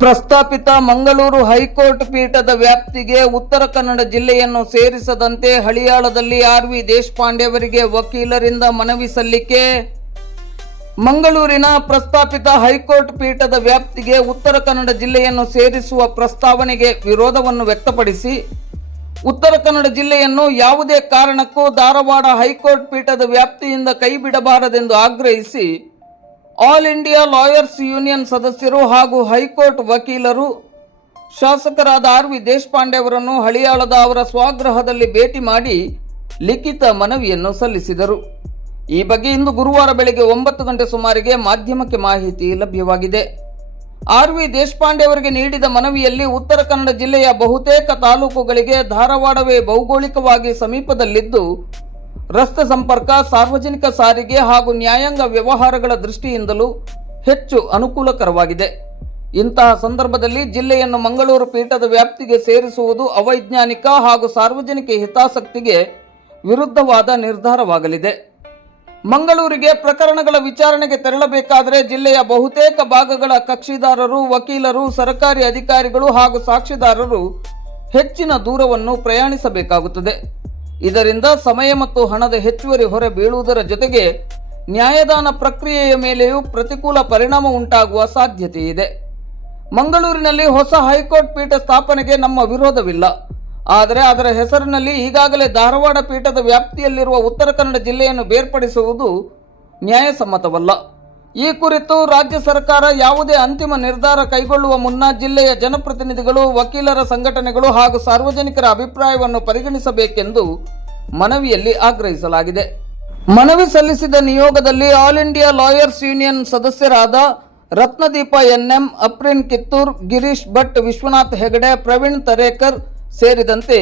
ಪ್ರಸ್ತಾಪಿತ ಮಂಗಳೂರು ಹೈಕೋರ್ಟ್ ಪೀಠದ ವ್ಯಾಪ್ತಿಗೆ ಉತ್ತರ ಕನ್ನಡ ಜಿಲ್ಲೆಯನ್ನು ಸೇರಿಸದಂತೆ ಹಳಿಯಾಳದಲ್ಲಿ ಆರ್.ವಿ. ದೇಶಪಾಂಡೆ ಅವರಿಗೆ ವಕೀಲರಿಂದ ಮನವಿ ಸಲ್ಲಿಕೆ. ಮಂಗಳೂರಿನ ಪ್ರಸ್ತಾಪಿತ ಹೈಕೋರ್ಟ್ ಪೀಠದ ವ್ಯಾಪ್ತಿಗೆ ಉತ್ತರ ಕನ್ನಡ ಜಿಲ್ಲೆಯನ್ನು ಸೇರಿಸುವ ಪ್ರಸ್ತಾವನೆಗೆ ವಿರೋಧವನ್ನು ವ್ಯಕ್ತಪಡಿಸಿ ಉತ್ತರ ಕನ್ನಡ ಜಿಲ್ಲೆಯನ್ನು ಯಾವುದೇ ಕಾರಣಕ್ಕೂ ಧಾರವಾಡ ಹೈಕೋರ್ಟ್ ಪೀಠದ ವ್ಯಾಪ್ತಿಯಿಂದ ಕೈಬಿಡಬಾರದೆಂದು ಆಗ್ರಹಿಸಿ ಆಲ್ ಇಂಡಿಯಾ ಲಾಯರ್ಸ್ ಯೂನಿಯನ್ ಸದಸ್ಯರು ಹಾಗೂ ಹೈಕೋರ್ಟ್ ವಕೀಲರು ಶಾಸಕರಾದ ಆರ್.ವಿ. ದೇಶಪಾಂಡೆ ಅವರನ್ನು ಹಳಿಯಾಳದ ಅವರ ಸ್ವಗೃಹದಲ್ಲಿ ಭೇಟಿ ಮಾಡಿ ಲಿಖಿತ ಮನವಿಯನ್ನು ಸಲ್ಲಿಸಿದರು. ಈ ಬಗ್ಗೆ ಇಂದು ಗುರುವಾರ ಬೆಳಗ್ಗೆ 9 ಗಂಟೆ ಸುಮಾರಿಗೆ ಮಾಧ್ಯಮಕ್ಕೆ ಮಾಹಿತಿ ಲಭ್ಯವಾಗಿದೆ. ಆರ್.ವಿ. ದೇಶಪಾಂಡೆ ಅವರಿಗೆ ನೀಡಿದ ಮನವಿಯಲ್ಲಿ ಉತ್ತರ ಕನ್ನಡ ಜಿಲ್ಲೆಯ ಬಹುತೇಕ ತಾಲೂಕುಗಳಿಗೆ ಧಾರವಾಡವೇ ಭೌಗೋಳಿಕವಾಗಿ ಸಮೀಪದಲ್ಲಿದ್ದು ರಸ್ತೆ ಸಂಪರ್ಕ, ಸಾರ್ವಜನಿಕ ಸಾರಿಗೆ ಹಾಗೂ ನ್ಯಾಯಾಂಗ ವ್ಯವಹಾರಗಳ ದೃಷ್ಟಿಯಿಂದಲೂ ಹೆಚ್ಚು ಅನುಕೂಲಕರವಾಗಿದೆ. ಇಂತಹ ಸಂದರ್ಭದಲ್ಲಿ ಜಿಲ್ಲೆಯನ್ನು ಮಂಗಳೂರು ಪೀಠದ ವ್ಯಾಪ್ತಿಗೆ ಸೇರಿಸುವುದು ಅವೈಜ್ಞಾನಿಕ ಹಾಗೂ ಸಾರ್ವಜನಿಕ ಹಿತಾಸಕ್ತಿಗೆ ವಿರುದ್ಧವಾದ ನಿರ್ಧಾರವಾಗಲಿದೆ. ಮಂಗಳೂರಿಗೆ ಪ್ರಕರಣಗಳ ವಿಚಾರಣೆಗೆ ತೆರಳಬೇಕಾದರೆ ಜಿಲ್ಲೆಯ ಬಹುತೇಕ ಭಾಗಗಳ ಕಕ್ಷಿದಾರರು, ವಕೀಲರು, ಸರ್ಕಾರಿ ಅಧಿಕಾರಿಗಳು ಹಾಗೂ ಸಾಕ್ಷಿದಾರರು ಹೆಚ್ಚಿನ ದೂರವನ್ನು ಪ್ರಯಾಣಿಸಬೇಕಾಗುತ್ತದೆ. ಇದರಿಂದ ಸಮಯ ಮತ್ತು ಹಣದ ಹೆಚ್ಚುವರಿ ಹೊರೆ ಬೀಳುವುದರ ಜೊತೆಗೆ ನ್ಯಾಯದಾನ ಪ್ರಕ್ರಿಯೆಯ ಮೇಲೆಯೂ ಪ್ರತಿಕೂಲ ಪರಿಣಾಮ ಉಂಟಾಗುವ ಸಾಧ್ಯತೆ ಇದೆ. ಮಂಗಳೂರಿನಲ್ಲಿ ಹೊಸ ಹೈಕೋರ್ಟ್ ಪೀಠ ಸ್ಥಾಪನೆಗೆ ನಮ್ಮ ವಿರೋಧವಿಲ್ಲ. ಆದರೆ ಅದರ ಹೆಸರಿನಲ್ಲಿ ಈಗಾಗಲೇ ಧಾರವಾಡ ಪೀಠದ ವ್ಯಾಪ್ತಿಯಲ್ಲಿರುವ ಉತ್ತರ ಕನ್ನಡ ಜಿಲ್ಲೆಯನ್ನು ಬೇರ್ಪಡಿಸುವುದು ನ್ಯಾಯಸಮ್ಮತವಲ್ಲ. ಈ ಕುರಿತು ರಾಜ್ಯ ಸರ್ಕಾರ ಯಾವುದೇ ಅಂತಿಮ ನಿರ್ಧಾರ ಕೈಗೊಳ್ಳುವ ಮುನ್ನ ಜಿಲ್ಲೆಯ ಜನಪ್ರತಿನಿಧಿಗಳು, ವಕೀಲರ ಸಂಘಟನೆಗಳು ಹಾಗೂ ಸಾರ್ವಜನಿಕರ ಅಭಿಪ್ರಾಯವನ್ನು ಪರಿಗಣಿಸಬೇಕೆಂದು ಮನವಿಯಲ್ಲಿ ಆಗ್ರಹಿಸಲಾಗಿದೆ. ಮನವಿ ಸಲ್ಲಿಸಿದ ನಿಯೋಗದಲ್ಲಿ ಆಲ್ ಇಂಡಿಯಾ ಲಾಯರ್ಸ್ ಯೂನಿಯನ್ ಸದಸ್ಯರಾದ ರತ್ನದೀಪ ಎನ್.ಎಂ, ಅಪ್ರಿನ್ ಕಿತ್ತೂರ್, ಗಿರೀಶ್ ಭಟ್, ವಿಶ್ವನಾಥ್ ಹೆಗಡೆ, ಪ್ರವೀಣ್ ತರೇಕರ್ ಸೇರಿದಂತೆ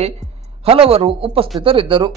ಹಲವರು ಉಪಸ್ಥಿತರಿದ್ದರು.